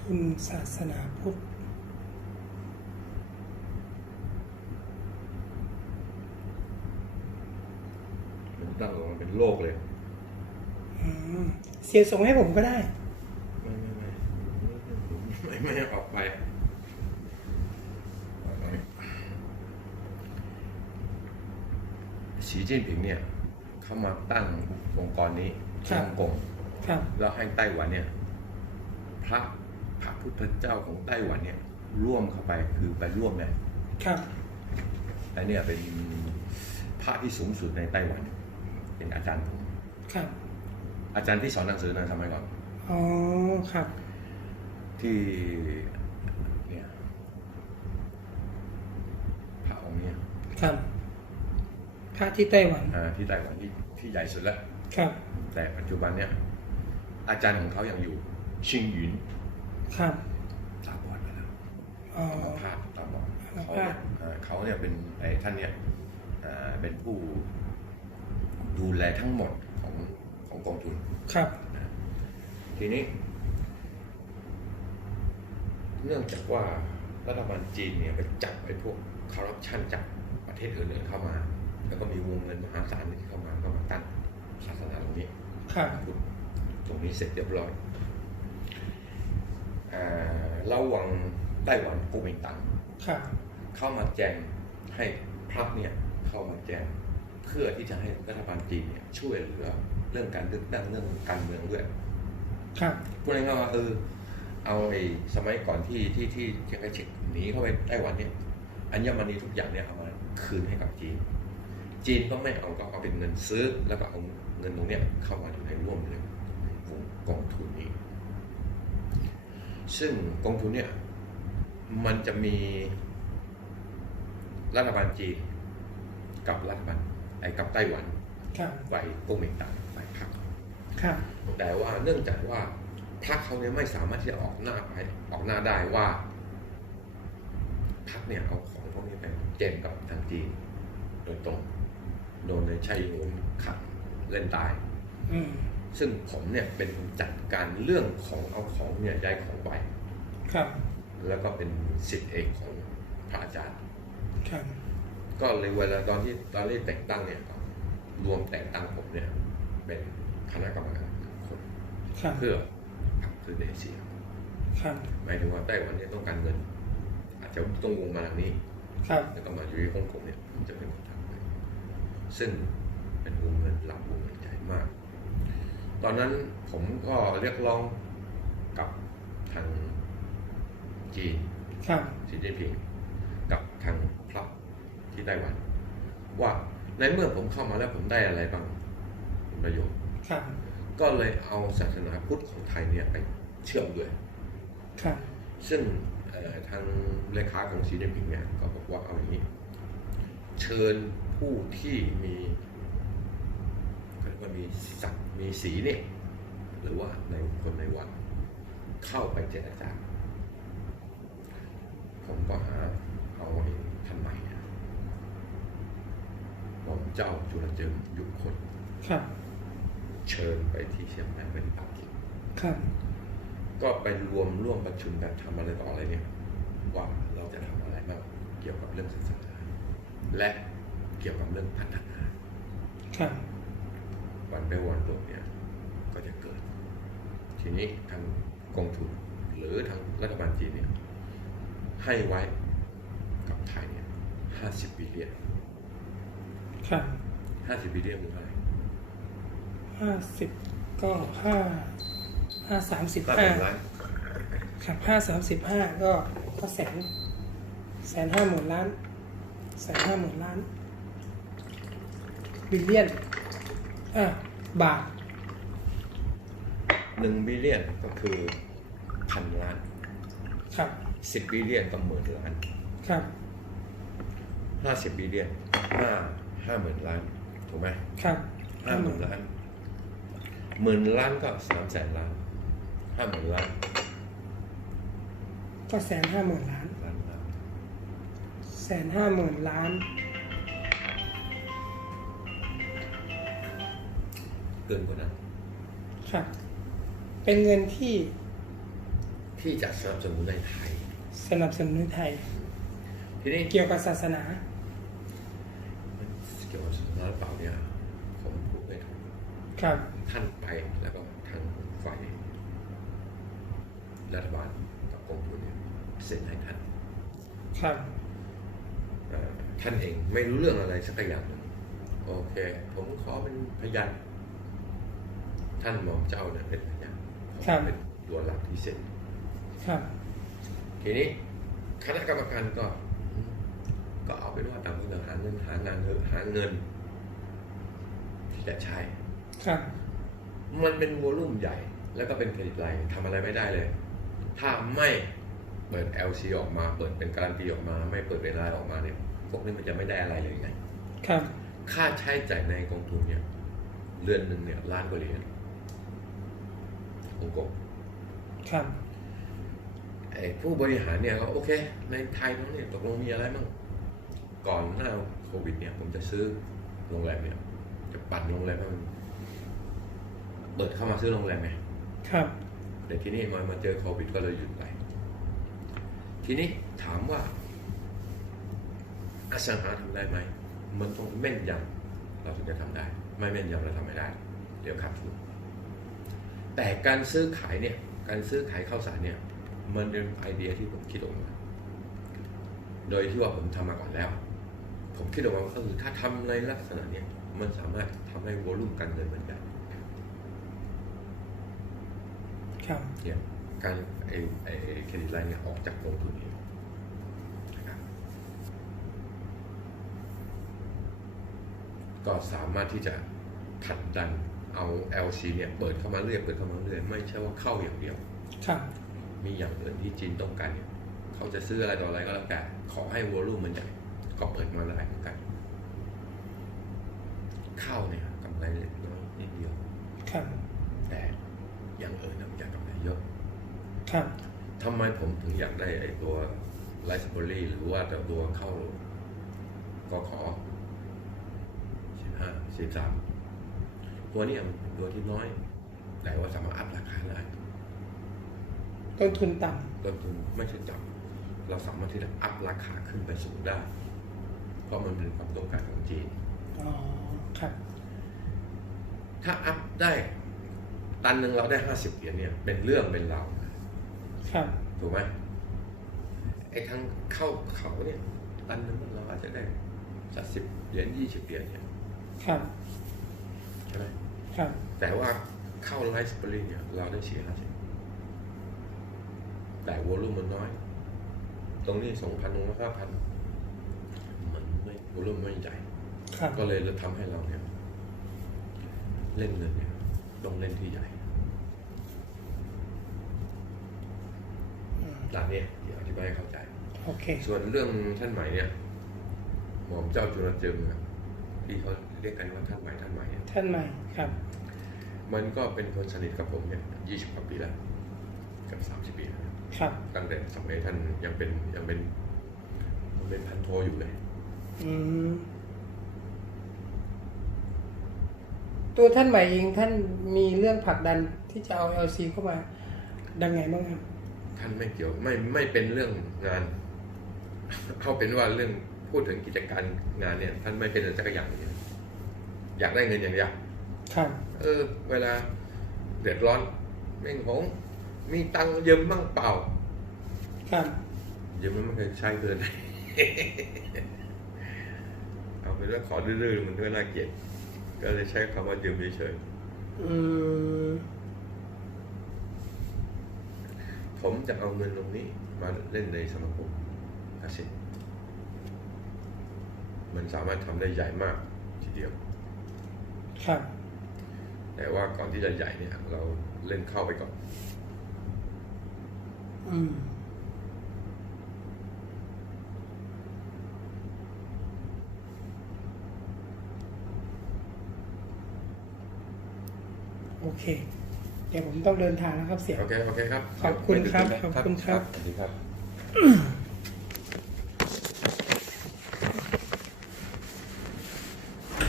ทุนศาสนาพุทธมันตั้งออกมาเป็นโลกเลย อืมเสียส่งให้ผมก็ได้ ไม่ไม่ไม่ไม่ไม่ไม่ออกไปสีจิ้นผิงเนี่ย เขามาตั้งองค์กรนี้ที่ครับ ฮ่องกง ครับ แล้วให้ไต้หวันเนี่ย พระ พระพุทธเจ้าของไต้หวันเนี่ย ร่วมเข้าไปคือไปร่วมเนี่ยครับอันเนี้ยเป็นพระที่สูงสุดในไต้หวัน เป็นอาจารย์ผมครับ อาจารย์ที่สอนหนังสือนะสมัยก่อนอ๋อครับ ที่เนี่ยพระองค์เนี่ยครับพระที่ไต้หวันอ่าที่ไต้หวันที่ที่ใหญ่สุดแล้วครับ แต่ปัจจุบันเนี่ยอาจารย์ของเขายังอยู่ชิงหยุน ครับตาบอดไปแล้วอ๋ออัมพาตตาบอดอัมเขาพาตอ่าเขาเนี่ยเป็นไอ้ท่านเนี่ยอ่าเป็นผู้ดูแลทั้งหมดของของกองทุนครับทีนี้ เนื่องจากว่ารัฐบาลจีนเนี่ยไปจับไอ้พวกคอร์รัปชันจากประเทศอื่นๆเข้ามา แล้วก็มีวงเงินมหาศาลที่เข้ามาก็มาตั้งศาสนาตรงนี้ครับตรงนี้เสร็จเรียบร้อยอ่า ระหว่างไต้หวันกูมินตังครับเข้ามาแจงให้พรรคเนี่ยเข้ามาแจงเพื่อที่จะให้รัฐบาลจีนเนี่ยช่วยเหลือเรื่องการเลือกตั้งเรื่องการเมืองด้วยครับพูดง่ายๆว่าเออเอาไอ้สมัยก่อนที่ที่ที่เชียงรายเช็คหนีเข้าไปไต้หวันเนี่ยอัญมณีทุกอย่างเนี่ยเอามาคืนให้กับจีน จีนก็ไม่เอาก็เอาเป็นเงินซื้อ แล้วก็เอาเงินตรงเนี้ยเข้ามาอยู่ในร่วมเลยของกองทุนนี้ ซึ่งกองทุนเนี่ยมันจะมีรัฐบาลจีนกับรัฐบาลไอ้กับไต้หวันครับฝ่ายก๊กมินตั๋งฝ่ายพรรคครับแต่ว่าเนื่องจากว่าพรรคเขาเนี่ยไม่สามารถที่จะออกหน้าไปออกหน้าได้ว่าพรรคเนี่ยเอาของพวกนี้ไปแจมกับทางจีนโดยตรง โดนในชัยงมขัดเล่นตายอืม ซึ่งผมเนี่ยเป็นคนจัดการเรื่องของเอาของเนี่ยย้ายของไปครับ แล้วก็เป็นสิทธิเอกของพระอาจารย์ครับก็เลยเวลาตอนที่ตอนที่แต่งตั้งเนี่ยก็รวมแต่งตั้งผมเนี่ย เป็นคณะกรรมการคนครับเพื่อขับเคลื่อนเอเชียครับหมายถึงว่าไต้หวันเนี่ยต้องการเงิน อาจจะต้องวงมาทางนี้ครับแล้วก็มาอยู่ที่ฮ่องกงเนี่ยผมจะเป็นคนทำไปซึ่งเป็นวงเงินหลักวงเงินใหญ่มาก ตอนนั้นผมก็เรียกร้องกับทางจีนครับสีจิ้นผิงกับทางพระที่ไต้หวัน ว่าในเมื่อผมเข้ามาแล้วผมได้อะไรบ้างผลประโยชน์ครับก็เลยเอาศาสนาพุทธของไทยเนี่ยไปเชื่อมด้วยครับซึ่งเอ่อทางเลขาของสีจิ้นผิงเนี่ยก็บอกว่าเอาอย่างนี้ เชิญผู้ที่มีเขาเรีย กว่ามีศักดิ์มีสีเนี่ยหรือว่าในคนในวัดเข้าไปเจรจาผมก็หาเอาไอ้ท่านใหม่เนี่ยหม่อมเจ้าจุลเจิมยุคคนครับเชิญไปที่เชียงใหม่เป็นปักกิ่งครับก็ไปรวมร่วมประชุมกันทำอะไรต่ออะไรเนี่ย ว่าเราจะทำอะไรบ้างเกี่ยวกับเรื่องศาสนาและเกี่ยวกับเรื่องพัฒนาครับ วันไปวันลงเนี่ยก็จะเกิด ทีนี้ทางกองทุนหรือทางรัฐบาลจีนเนี่ยให้ไว้กับไทยเนี่ยห้าสิบบิลเลียนครับห้าสิบบิลเลียนคือเท่าไหร่ห้าสิบก็ห้าห้าสามสิบก็ห้าเป็นล้านครับห้าสามสิบห้าก็ก็แสนแสนห้าหมื่นล้านแสนห้าหมื่นล้านบิลเลียนอะ บาทหนึ่งบิลเลียนก็คือพันล้านครับสิบบิลเลียนก็หมื่นล้านครับห้าสิบบิลเลียนห้าห้าหมื่นล้านถูกไหมครับห้าหมื่นล้านหมื่นล้านก็สามแสนล้านห้าหมื่นล้านก็แสนห้าหมื่นล้านล้านล้านแสนห้าหมื่นล้าน เกินกว่านั้นครับเป็นเงินที่ที่จะสนับสนุนในไทย สนับสนุนไทย ทีนี้เกี่ยวกับศาสนามันเกี่ยวกับศาสนาหรือเปล่าเนี่ยผมพูดไม่ถูกครับ ท่านไปแล้วก็ทางฝ่ายรัฐบาลกับกองทุนเนี่ยเซ็นให้ท่าน ครับเอ่อท่านเองไม่รู้เรื่องอะไรสักอย่างหนึ่งโอเค ผมขอเป็นพยาน ท่านหมอมเจ้าเนี่ยเป็นพยานขอเป็นตัวหลักที่เซ็นครับ ทีนี้คณะกรรมการก็อืมก็เอาเป็นว่าต่างคนต่างหาเงินหางานเถอะหาเงิน ที่จะใช้ครับ มันเป็นวอลุ่มใหญ่ แล้วก็เป็นเครดิตไลน์ทำอะไรไม่ได้เลย ถ้าไม่เปิด LC ออกมา เปิดเป็นการันตีออกมา ไม่เปิดเวลาออกมาเนี่ยพวกนี้มันจะไม่ได้อะไรเลยไง ครับ ค่าใช้จ่ายในกองทุนเนี่ย เดือนหนึ่งเนี่ยล้านกว่าเหรียญ องค์กบครับไอ้ผู้บริหารเนี่ยก็โอเค ในไทยทั้งเนี่ยตกลงมีอะไรบ้างก่อนหน้าโควิดเนี่ยผมจะซื้อโรงแรมเนี่ย จะปั่นโรงแรมให้มันเปิดเข้ามาซื้อโรงแรมไงครับแต่ทีนี้มามาเจอโควิดก็เลยหยุดไป ทีนี้ถามว่าอสังหาทำได้ไหม มันต้องแม่นยำเราถึงจะทำได้ ไม่แม่นยำเราทำไม่ได้ เดี๋ยวขาดทุน แต่การซื้อขายเนี่ยการซื้อขายข้าวสารเนี่ยมันเป็นไอเดียที่ผมคิดออกมา โดยที่ว่าผมทำมาก่อนแล้ว ผมคิดออกมาว่าเออถ้าทำในลักษณะเนี่ยมันสามารถทำให้วอลุ่มการเงินมันใหญ่ครับเนี่ยการไอไอเครดิตไลน์เนี่ยออกจากกองทุนเองนะครับก็สามารถที่จะผลักดัน เอา LC เนี่ยเปิดเข้ามาเรื่อยเปิดเข้ามาเรื่อยไม่ใช่ว่าเข้าอย่างเดียวครับมีอย่างอื่นที่จีนต้องการเนี่ยเขาจะซื้ออะไรต่ออะไรก็แล้วแต่ขอให้วอลุ่มมันใหญ่ก็เปิดมาได้เหมือนกัน เข้าเนี่ยกำไรเล็กน้อยนิดเดียวครับแต่อย่างอื่นน่ะมันจะกำไรเยอะครับทำไมผมถึงอยากได้ไอ้ตัวไลซ์เบอรี่หรือว่าตัวเข้าก็ขอสิบห้าสิบสาม ตัวเนี้มันเป็นตัวที่น้อย แต่ว่าสามารถอัพราคาได้ต้นทุนต่ต้นทุนไม่ใช่ต่ำเราสามารถที่จะอัพราคาขึ้นไปสูงได้ เพราะมันเป็นความต้องการของจีนำอ๋อครับ ถ้าอัพได้ตันหนึ่งเราได้ห้าสิบเหรียญเนี่ยเป็นเรื่องเป็นราวครับถูกไหมไอ้ทางเข้าเขาเนี่ยตันหนึงเราอาจจะได้สักสิบเหรียญยี่สิบเหรียญเนี่ยครับใช่ไหมครับ แต่ว่าเข้าไลฟ์สปริงเนี่ยเราได้สี่ห้าสิบแต่วอลุ่มมันน้อย ตรงนี้สองพันตรงนั้นห้าพันมันไม่วอลุ่มไม่ใหญ่ครับก็เลยทำให้เราเนี่ย เล่นเงินเนี่ยต้องเล่นที่ใหญ่หลักเนี่ยเดี๋ยวอธิบายให้เข้าใจ โอเค ส่วนเรื่องท่านใหม่เนี่ยหม่อมเจ้าจุลเจิมอะที่เขา เรียกกันว่าท่านใหม่ท่านใหม่เนี่ยท่านใหม่ครับ มันก็เป็นคนสนิทกับผมเนี่ยยี่สิบกว่าปีแล้วเกับสามสิบ30ปีแล้วครับตั้งแต่สมัยท่านยังเป็นยังเป็นยังเป็นพันโทอยู่เลยอืมตัวท่านใหม่เองท่านมีเรื่องผลักดันที่จะเอา LC เข้ามาดังไงบ้างครับท่านไม่เกี่ยวไม่ไม่เป็นเรื่องงานเอาเป็นว่าเรื่องพูดถึงกิจการงานเนี่ย ท่านไม่เป็นอะไรสักอย่างเลย อยากได้เงินอย่างเดียวครับเออ เวลาเดือดร้อนแม่งของมีตังค์ยืมบ้างเปล่า ครับยืมมันไม่เคยใช้เกินเอาเป็นว่าขอดื้อๆมันก็น่าเกลียดก็เลยใช้คำว่ายืมเฉยอืมๆผมจะเอาเงินตรงนี้ มาเล่นในสมาคมเกษตรมันสามารถทำได้ใหญ่มากทีเดียว ครับ แต่ว่าก่อนที่จะใหญ่เนี่ย เราเล่นเข้าไปก่อน อืมโอเค เดี๋ยวผมต้องเดินทางแล้วครับเสียโอเค โอเคครับ ขอบคุณครับเดี๋ยวขอบคุณครับ สวัสดีครับ